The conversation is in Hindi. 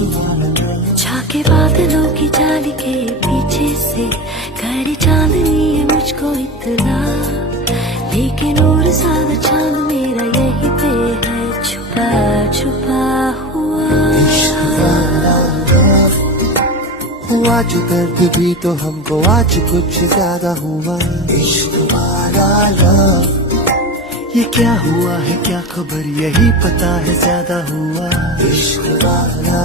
झाके बादलों की जाली के पीछे से खड़ी चांदनी है मुझको इतना, लेकिन और सारा चांद मेरा यही पे है छुपा छुपा हुआ जो दर्द भी तो हमको आज कुछ ज्यादा हुआ। इश्क वाला ये क्या हुआ है क्या खबर, यही पता है ज्यादा हुआ। इश्क वाला